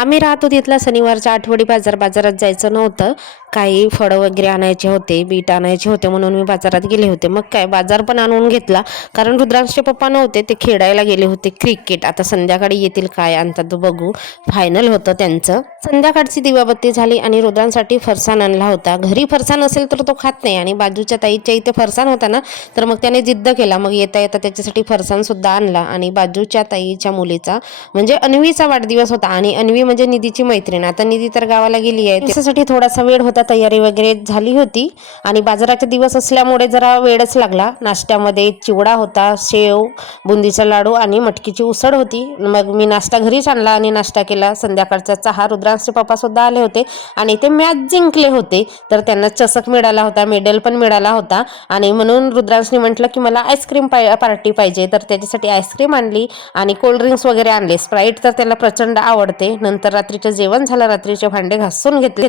आम्ही राहतो तिथला शनिवारच्या आठवडी बाजारात जायचं नव्हतं. काही फळं वगैरे आणायचे होते, बीट आणायचे होते म्हणून मी बाजारात गेले होते. मग काय बाजार पण आणून घेतला, कारण रुद्रांशचे पप्पा नव्हते, ते खेळायला गेले होते क्रिकेट. आता संध्याकाळी येतील, काय आणतात तो बघू. फायनल होतं त्यांचं. संध्याकाळची दिवाबत्ती झाली आणि रुद्रांसाठी फरसाण आणला होता. घरी फरसाण असेल तर तो खात नाही आणि बाजूच्या ताईच्या इथे फरसाण होता ना, तर मग त्याने जिद्द केला. मग येता येता त्याच्यासाठी फरसाण सुद्धा आणला. आणि बाजूच्या ताईच्या मुलीचा म्हणजे अन्वीचा वाढदिवस होता आणि अन्वी म्हणजे निधीची मैत्रीण. आता निधी तर गावाला गेली आहे, त्याच्यासाठी थोडासा वेळ होता, तयारी वगैरे झाली होती. आणि बाजाराचा दिवस असल्यामुळे जरा वेळच लागला. नाश्त्यामध्ये चिवडा होता, शेव, बुंदीचा लाडू आणि मटकीची उसळ होती. मग मी नाश्ता घरीच आणला आणि नाश्ता केला. संध्याकाळचा चहा, रुद्रांशचे पप्पा सुद्धा आले होते आणि ते मॅच जिंकले होते, तर त्यांना चषक मिळाला होता, मेडल पण मिळाला होता. आणि म्हणून रुद्रांशने म्हटलं की मला आईस्क्रीम पार्टी पाहिजे, तर त्याच्यासाठी आईस्क्रीम आणली आणि कोल्ड्रिंक्स वगैरे आणले. स्प्राईट तर त्याला प्रचंड आवडते. नंतर रात्रीचं जेवण झालं, रात्रीचे भांडे घासून घेतले.